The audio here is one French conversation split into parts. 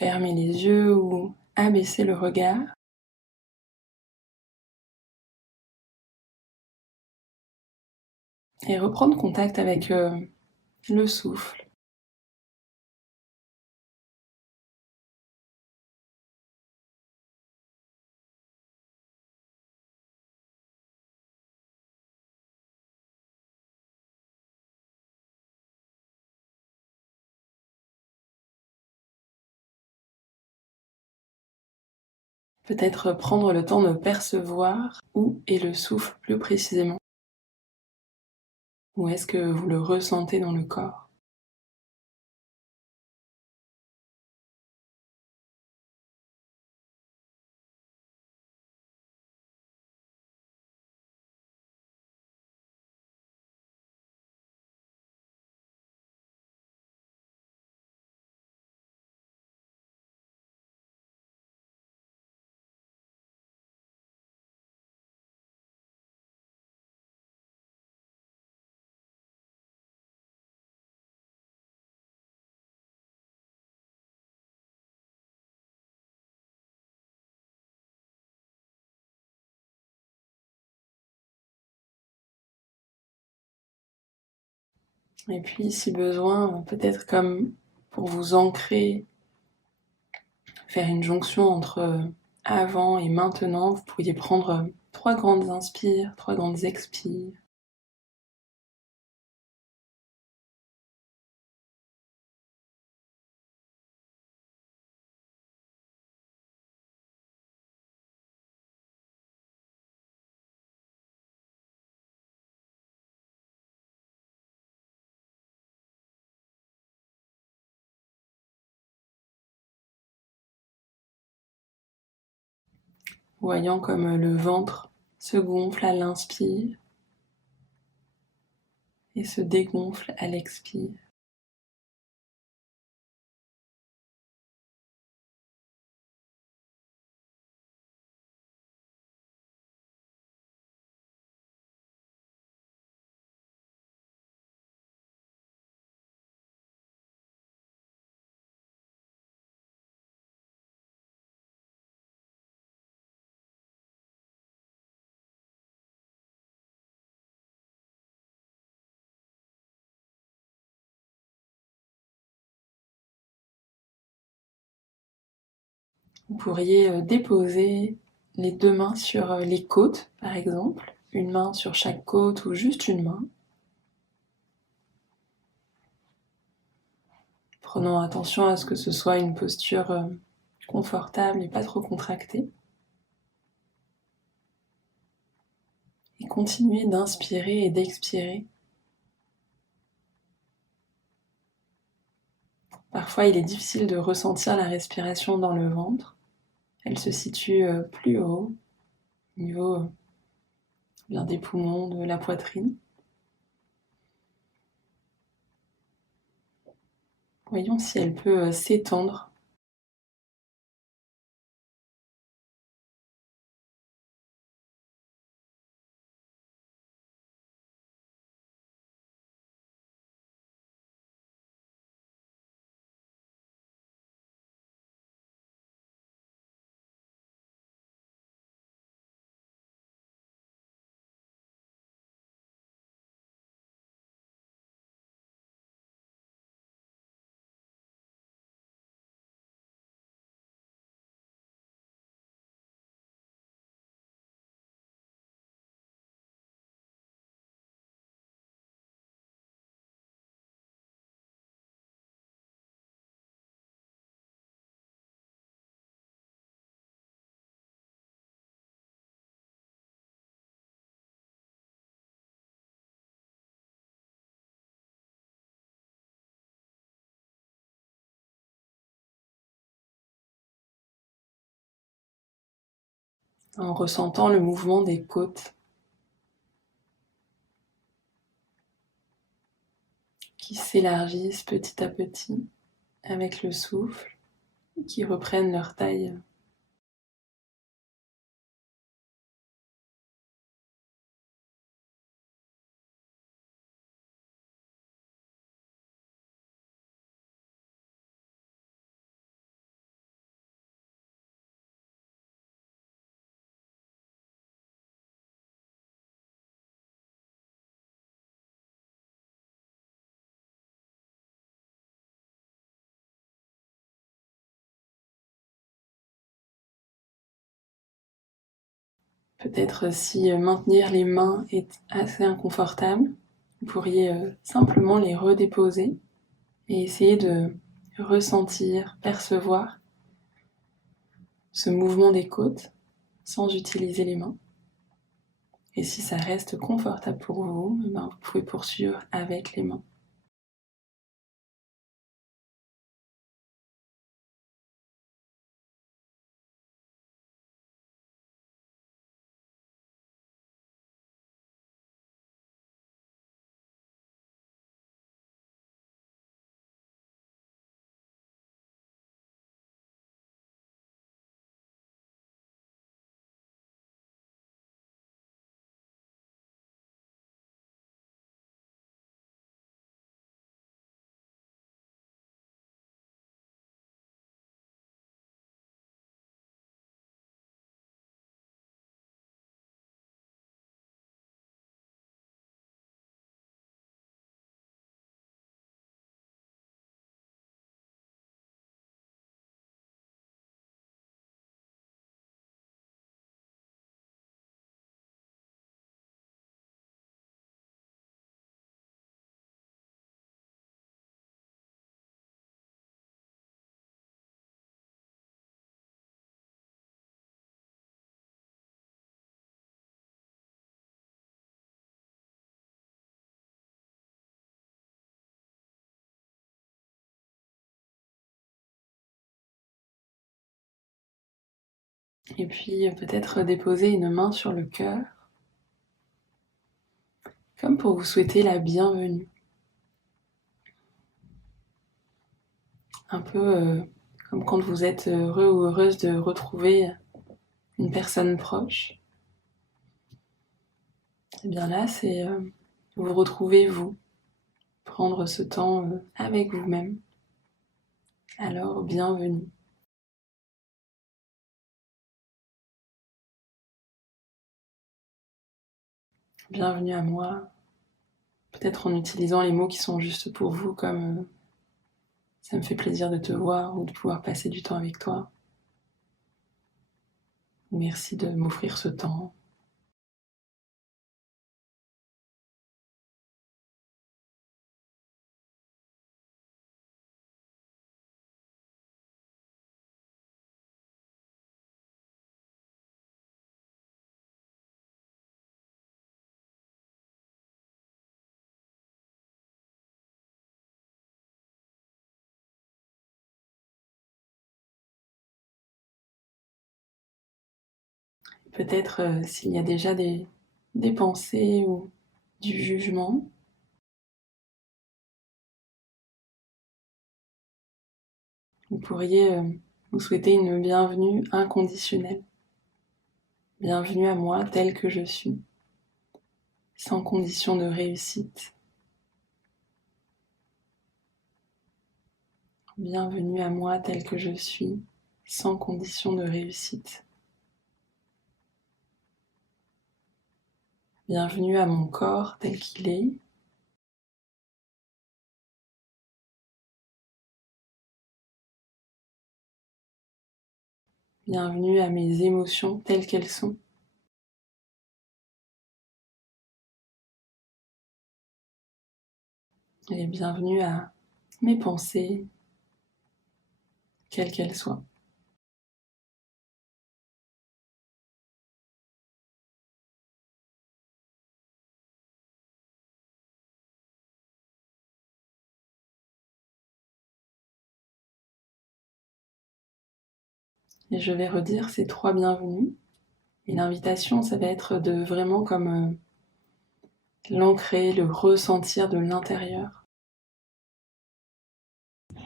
fermer les yeux ou abaisser le regard. Et reprendre contact avec le souffle. Peut-être prendre le temps de percevoir où est le souffle plus précisément. Où est-ce que vous le ressentez dans le corps? Et puis, si besoin, peut-être comme pour vous ancrer, faire une jonction entre avant et maintenant, vous pourriez prendre 3 grandes inspires, 3 grandes expires. Voyant comme le ventre se gonfle à l'inspire et se dégonfle à l'expire. Vous pourriez déposer les 2 mains sur les côtes, par exemple, une main sur chaque côte ou juste une main, prenant attention à ce que ce soit une posture confortable et pas trop contractée. Et continuez d'inspirer et d'expirer. Parfois, il est difficile de ressentir la respiration dans le ventre. Elle se situe plus haut, au niveau bien des poumons, de la poitrine. Voyons si elle peut s'étendre. En ressentant le mouvement des côtes qui s'élargissent petit à petit avec le souffle, qui reprennent leur taille Peut-être si maintenir les mains est assez inconfortable, vous pourriez simplement les redéposer et essayer de ressentir, percevoir ce mouvement des côtes sans utiliser les mains. Et si ça reste confortable pour vous, eh ben vous pouvez poursuivre avec les mains. Et puis peut-être déposer une main sur le cœur, comme pour vous souhaiter la bienvenue. Un peu comme quand vous êtes heureux ou heureuse de retrouver une personne proche. Et bien là, c'est vous retrouver vous, prendre ce temps avec vous-même. Alors, bienvenue. Bienvenue à moi. Peut-être en utilisant les mots qui sont juste pour vous, comme ça me fait plaisir de te voir ou de pouvoir passer du temps avec toi. Merci de m'offrir ce temps. Peut-être s'il y a déjà des pensées ou du jugement, vous pourriez vous souhaiter une bienvenue inconditionnelle. Bienvenue à moi tel que je suis, sans condition de réussite. Bienvenue à moi tel que je suis, sans condition de réussite. Bienvenue à mon corps tel qu'il est. Bienvenue à mes émotions telles qu'elles sont. Et bienvenue à mes pensées, quelles qu'elles soient. Et je vais redire ces 3 bienvenues. Et l'invitation, ça va être de vraiment comme l'ancrer, le ressentir de l'intérieur.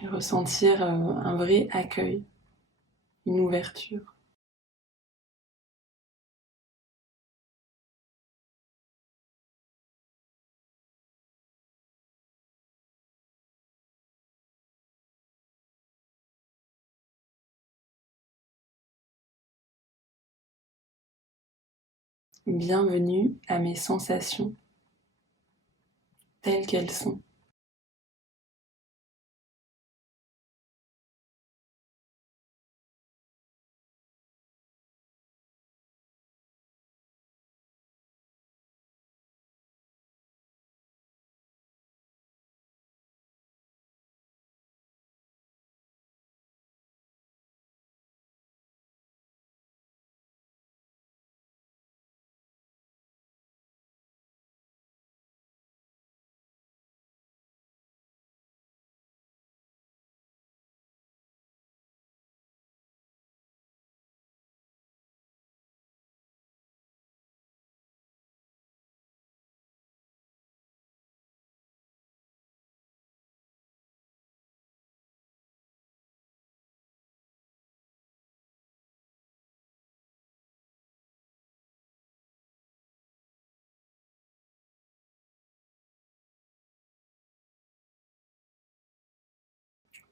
Et ressentir un vrai accueil, une ouverture. Bienvenue à mes sensations, telles qu'elles sont.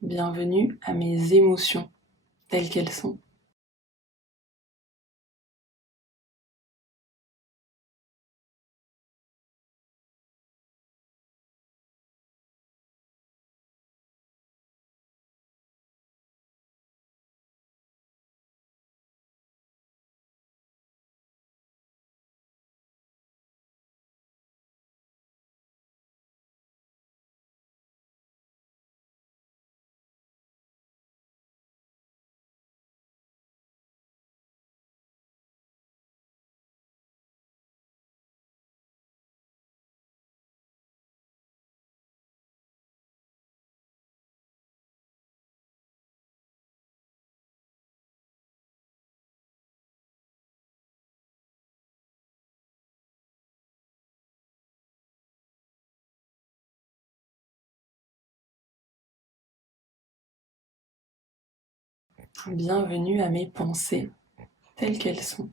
Bienvenue à mes émotions telles qu'elles sont. Bienvenue à mes pensées telles qu'elles sont.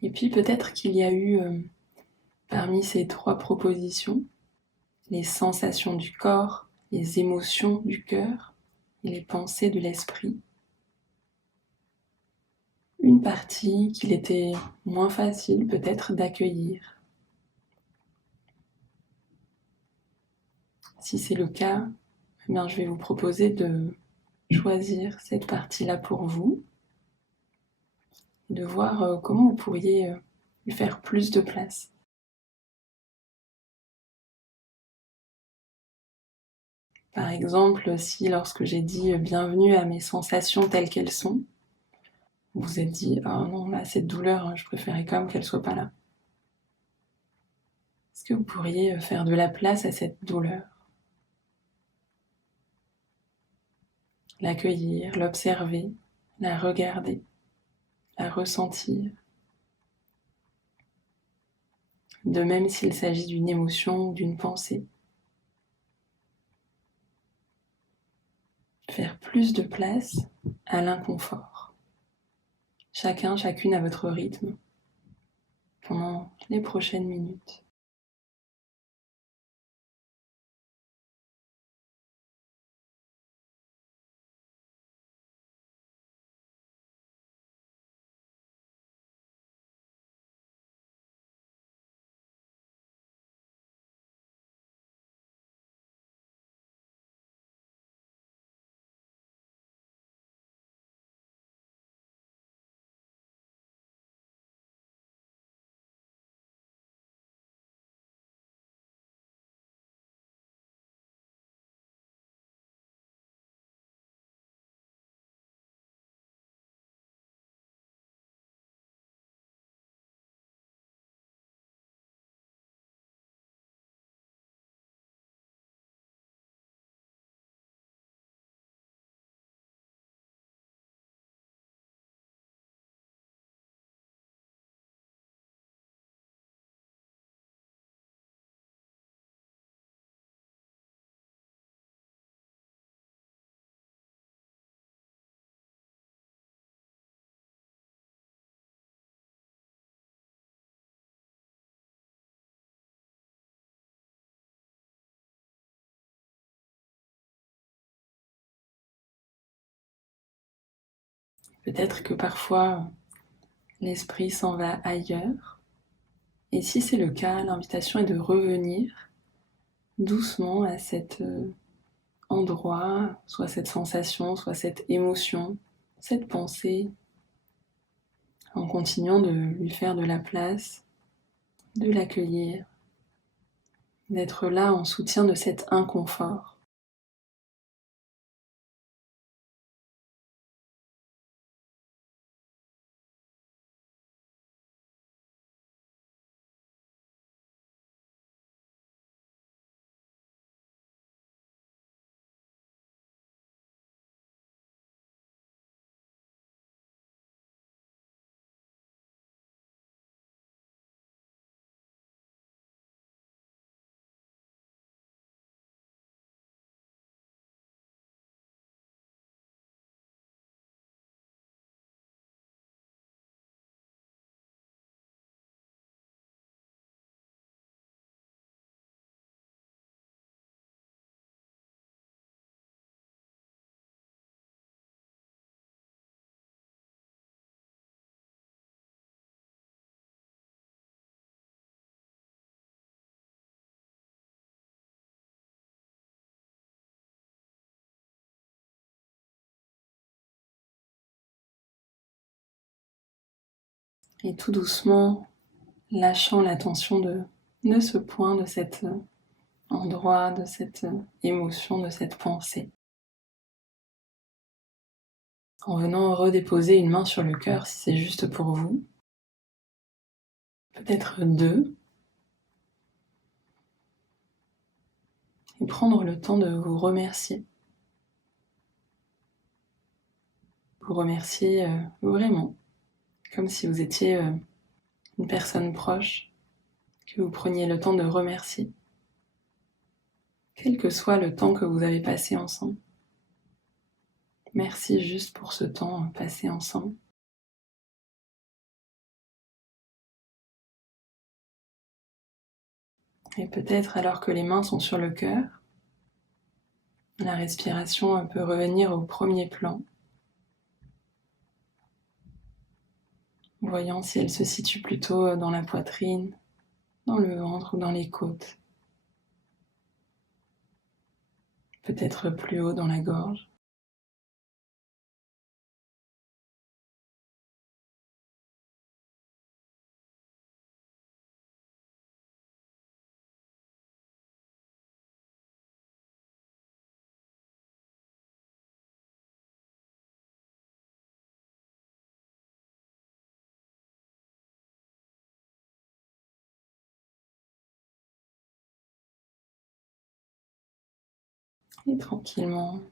Et puis peut-être qu'il y a eu parmi ces 3 propositions, les sensations du corps, les émotions du cœur et les pensées de l'esprit, une partie qu'il était moins facile peut-être d'accueillir. Si c'est le cas, eh bien, je vais vous proposer de choisir cette partie-là pour vous et de voir comment vous pourriez lui faire plus de place. Par exemple, si lorsque j'ai dit bienvenue à mes sensations telles qu'elles sont, vous vous êtes dit ah non, là cette douleur, je préférais quand même qu'elle soit pas là. Est-ce que vous pourriez faire de la place à cette douleur? L'accueillir, l'observer, la regarder, la ressentir. De même s'il s'agit d'une émotion ou d'une pensée. Faire plus de place à l'inconfort. Chacun, chacune à votre rythme pendant les prochaines minutes. Peut-être que parfois l'esprit s'en va ailleurs. Et si c'est le cas, l'invitation est de revenir doucement à cette endroit, soit cette sensation, soit cette émotion, cette pensée, en continuant de lui faire de la place, de l'accueillir, d'être là en soutien de cet inconfort. Et tout doucement, lâchant la tension de ce point, de cet endroit, de cette émotion, de cette pensée. En venant redéposer une main sur le cœur si c'est juste pour vous. Peut-être deux. Et prendre le temps de vous remercier. Vous remercier vraiment, comme si vous étiez une personne proche, que vous preniez le temps de remercier, quel que soit le temps que vous avez passé ensemble. Merci juste pour ce temps passé ensemble. Et peut-être alors que les mains sont sur le cœur, la respiration peut revenir au premier plan, voyant si elle se situe plutôt dans la poitrine, dans le ventre ou dans les côtes. Peut-être plus haut dans la gorge. Et tranquillement,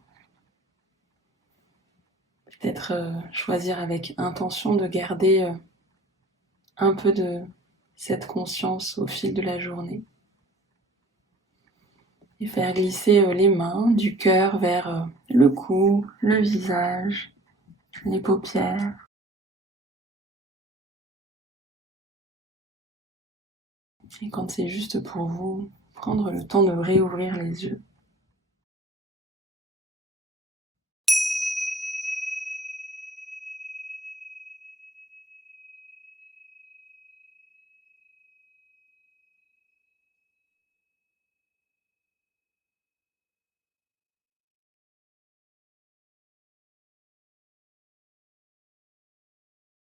peut-être choisir avec intention de garder un peu de cette conscience au fil de la journée. Et faire glisser les mains du cœur vers le cou, le visage, les paupières. Et quand c'est juste pour vous, prendre le temps de réouvrir les yeux.